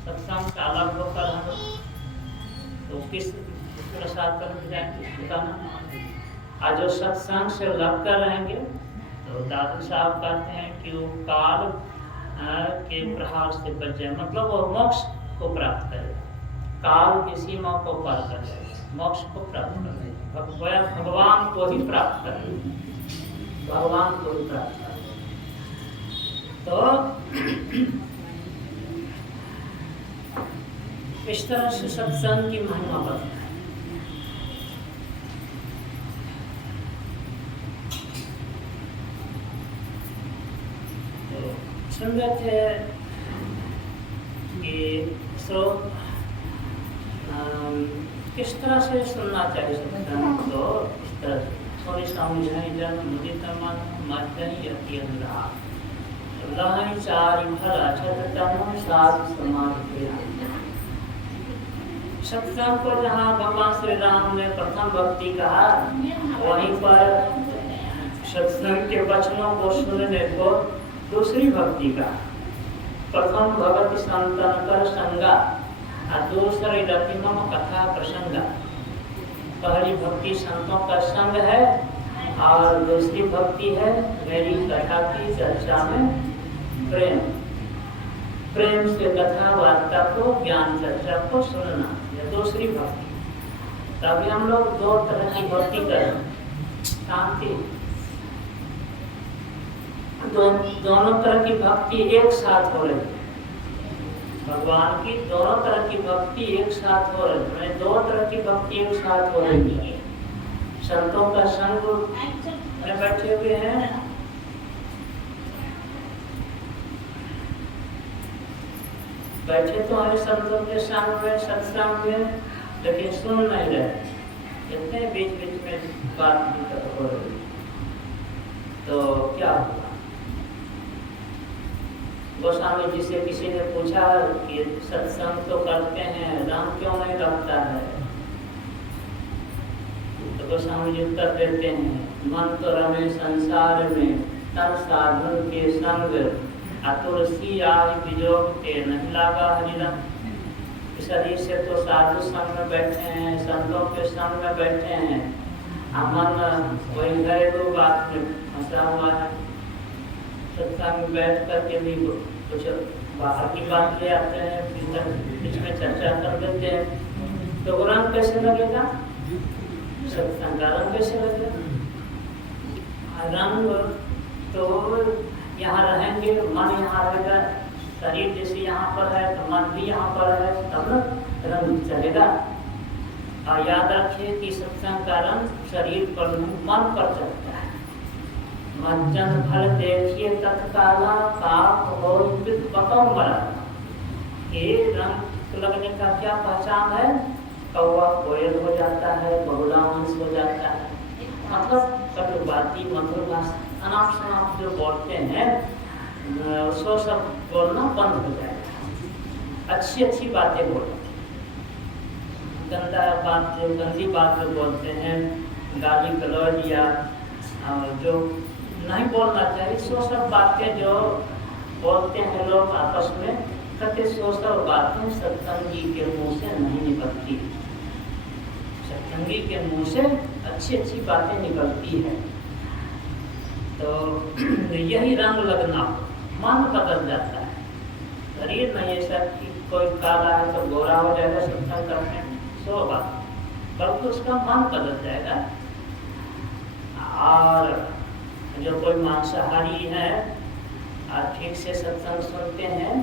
सत्संग का अलग होकर हम तो किस प्रसाद पर जाएंगे बताना। आज जो सत्संग से लग कर रहेंगे तो दादू साहब कहते हैं कि वो काल के प्रहार से बच जाए, मतलब वो मोक्ष को प्राप्त करे, काल की सीमा को पार कर जाए, मोक्ष को प्राप्त करे, भगवान को ही प्राप्त करे, भगवान को ही प्राप्त करे। तो इस तरह से सत्संग की महिमा बढ़ती है। तो सुन रहे थे कि किस तरह से सुनना चाहिए सत्संग, तो इस तरह थोड़ी समझाई मुदित मन मध्यही अति अंधा लहई चारि फल छतम साधु समाधि। सत्संग को जहाँ भगवान श्री राम ने प्रथम भक्ति कहा, वहीं पर सत्संग के वचनों को सुनने को दूसरी भक्ति कहा। प्रथम भगवती संतन कर संगा और दूसरी रतिमम कथा प्रसंगा। पहली भक्ति संतों का संग है और दूसरी भक्ति है मेरी कथा की चर्चा में प्रेम, प्रेम से कथा वार्ता को ज्ञान चर्चा को सुनना, यह दूसरी भक्ति। तभी हम लोग दो तरह की भक्ति करें, शांति दोनों तरह की भक्ति एक साथ हो रही है। भगवान की दोनों तरह की भक्ति एक साथ हो रही है, दो तरह की भक्ति एक साथ हो रही है। संतों का संग में बैठे हुए हैं, बैठे तो हमें संतों के संग में सत्संग में, लेकिन सुन नहीं रहे, इतने बीच बीच में बात हो रही, तो क्या हुआ? गोस्वामी जी से किसी ने पूछा कि सत्संग तो करते हैं, राम क्यों नहीं लगता है? तो गोस्वामी जी उत्तर देते हैं, मन तो रमे संसार में तन साधन के संग, तुलसी आदि विजोग के नहीं लागा हरिरंग। शरीर से तो साधु संग में बैठे हैं, संतों के संग में बैठे हैं, मन वही घरेलू बात में फंसा हुआ है। सत्संग में बैठ करके भी कुछ बाहर की बात ले आते हैं, बीच में चर्चा कर देते हैं, तो रंग कैसे लगेगा? सत्संग का रंग कैसे लगेगा? रंग तो यहाँ रहेंगे, मन यहाँ रहेगा, शरीर जैसे यहाँ पर है तो मन भी यहाँ पर है, तब न रंग चलेगा। और याद रखिए कि सत्संग का रंग शरीर पर मन पर चलता है। मज्जन फल देखिए तत्काला पाप हो पकम बड़ा। ये रंग लगने का क्या पहचान है? कौवा कोयल हो जाता है, बहुला हंस हो जाता है, मतलब कटुबाती मधुर भाषा अनाप शनाप जो बोलते हैं उसको सब बोलना बंद हो जाएगा। अच्छी अच्छी बातें बोलो, गंदा बात जो गंदी बात जो बोलते हैं, गाली गलौज या जो नहीं बोलना चाहिए, सो सब बातें जो बोलते हैं लोग आपस में, कहते सो सब बातें सत्संगी के मुंह से नहीं निकलती। सत्संगी के मुंह से अच्छी अच्छी बातें निकलती है। तो यही रंग लगना, मन बदल जाता है। शरीर नहीं ऐसा कि कोई काला है तो गोरा हो जाएगा सत्संग करने, सो बात, बल्कि उसका मन बदल जाएगा। और जो कोई मांसाहारी है और ठीक से सत्संग सुनते हैं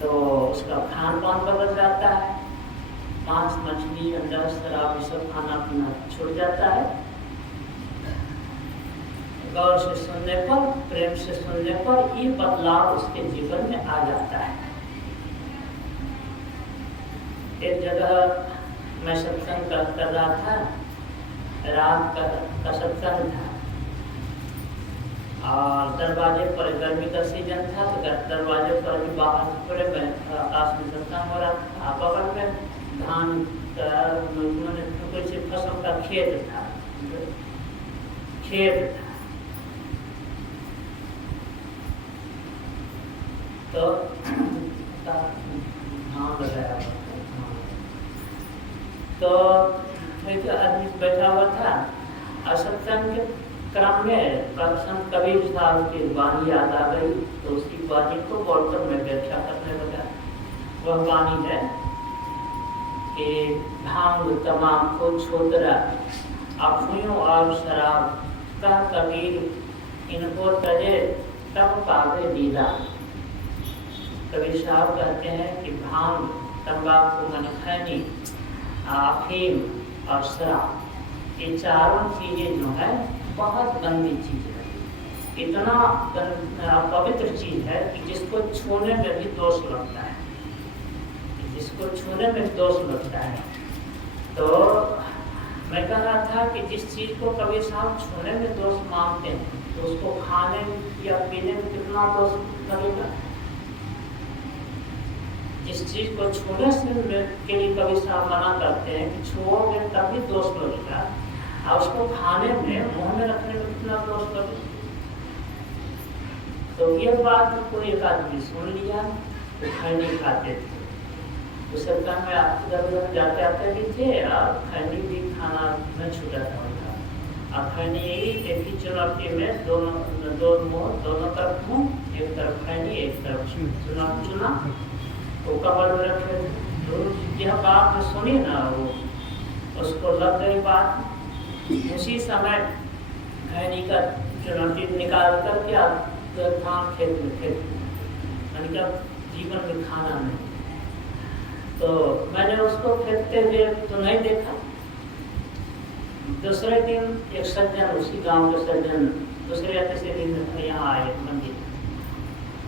तो उसका खान पान बदल जाता है, मांस मछली अंडा शराब ये सब खाना पीना छूट जाता है। गौर से सुनने पर, प्रेम से सुनने पर ये बदलाव उसके जीवन में आ जाता है। एक जगह मैं सत्संग कर रहा था, रात का सत्संग था और दरवाजे पर गर्मी का सीजन था, तो दरवाजे पर भी बाहर थोड़े में आकाश में सत्संग हो रहा था। बगल में धान का कुछ फसल का खेत था, तो भांग लगाया हुआ था। तो एक आदमी बैठा हुआ था और सत्संग के क्रम में संत कबीर साहब की वाणी याद आ गई, तो उसी वाणी को बोलकर मैं व्याख्या करने लगा। वह वाणी है कि भांग तमाकू छोतरा अफूयों और शराब का कबीर इनको तजे तब पावे दीदा। कबीर साहब कहते हैं कि भांग, तंबाकू मन खैनी, अफीम और शराब, ये चारों चीजें जो है बहुत गंदी चीज है, इतना पवित्र चीज है कि जिसको छूने में भी दोष लगता है, जिसको छूने में दोष लगता है। तो मैं कह रहा था कि जिस चीज को कबीर साहब छूने में दोष मानते हैं, तो उसको खाने या पीने में कितना दोष लगेगा। जिस चीज को छूने से के लिए कबीर साहब मना करते हैं कि छुओगे तभी दोष लगेगा, और उसको खाने में, मुंह में रखने में कितना दोष लगे। तो ये बात कोई एक आदमी सुन लिया, तो खैनी खाते थे। उस समय में आप इधर जाते आते भी थे और खैनी भी खाना में छूटा था उनका। और खैनी एक ही चुनौती में दोनों तरफ मुँह, एक तरफ खैनी एक तरफ चुना वो कमर में रखे। तो यह बात सुनी ना, वो उसको लग गई बात। उसी समय खैनी का चुनौती निकाल कर क्या धान खेत में जीवन में खाना नहीं। तो मैंने उसको फेंकते हुए तो नहीं देखा। दूसरे दिन एक सज्जन, उसी गांव के सज्जन, दूसरे या तीसरे दिन यहाँ आए मंदिर,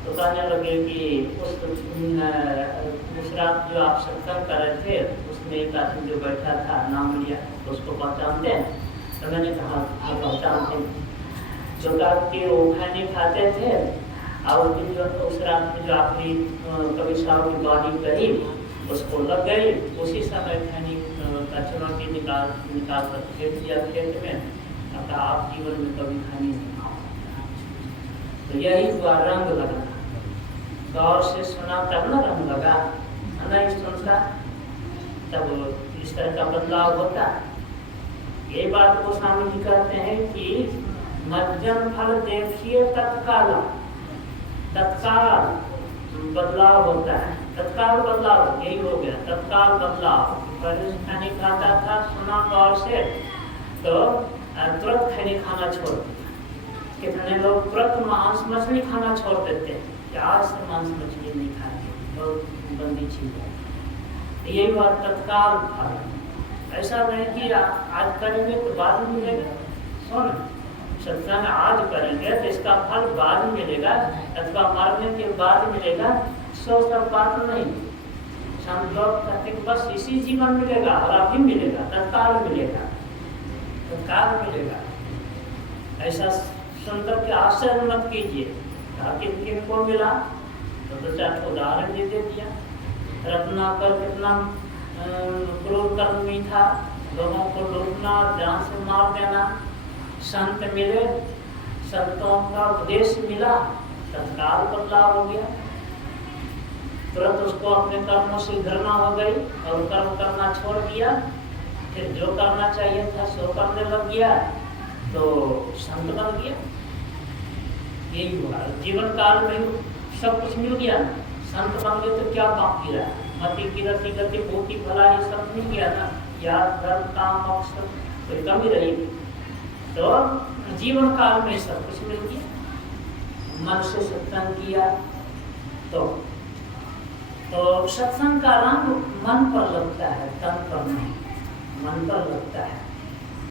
तो कहने लगे कि उस रात जो आप सत्संग कर रहे थे, उसमें एक आदमी जो बैठा था, नाम लिया, तो उसको पहचानते हैं? तो मैंने कहा हाँ पहचानते हैं। जो कि वो खैनी खाते थे, और जो उस रात में जो आपने कबीर साहब की वाणी कही उसको लग गई। उसी समय खैनी का चुनौती निकाल कर फेंक दिया खेत में। अब आप जीवन में कभी खैनी नहीं खाओ। तो यही हुआ रंग लगा। गौर से सुना तब ना रंग लगा, नहीं सुनता तब इस तरह का बदलाव होता। ये बात को स्वामी जी कहते हैं कि मध्यम फल देखिए तत्काल बदलाव होता है। तत्काल बदलाव यही हो गया, तत्काल बदलाव। पहले खैनी खाता था, सुना गौर से, तो तुरंत खैनी खाना छोड़ दिया। कितने लोग तुरंत मांस मछली खाना छोड़ देते हैं, आज से मांस मछली नहीं खाते, बहुत गंदी चीज है। यही बात तत्काल फल। ऐसा नहीं कि आज करेंगे तो बाद में मिलेगा। सुन, सत्संग आज करेंगे तो इसका फल बाद में मिलेगा, अथवा मरने के बाद मिलेगा, सो सब बात नहीं। हम लोग कहते हैं बस इसी जीवन मिलेगा और अभी मिलेगा, तत्काल मिलेगा, तत्काल मिलेगा। ऐसा सुनकर के आश्चर्य मत कीजिए। किन किन को मिला तो दो चार उदाहरण दे दिया। रत्नाकर कितना क्रूर कर्मी था, लोगों को लूटना, जान से मार देना। संत मिले, संतों का उपदेश मिला, तत्काल बदलाव हो गया। तुरंत उसको अपने कर्मों से घृणा हो गई और कर्म करना छोड़ दिया। फिर जो करना चाहिए था सो करने लग गया, तो संत बन गया। यही हुआ जीवन काल में, सब कुछ मिल गया। संत बन गए तो क्या बाकी रहा? मति की रति गति भूखी भला ये सब मिल गया ना, याद धर्म काम मोक्ष कोई कमी रही। तो जीवन काल में सब कुछ मिल गया। मन से सत्संग किया तो सत्संग का रंग मन पर लगता है, तन पर नहीं, मन पर लगता है।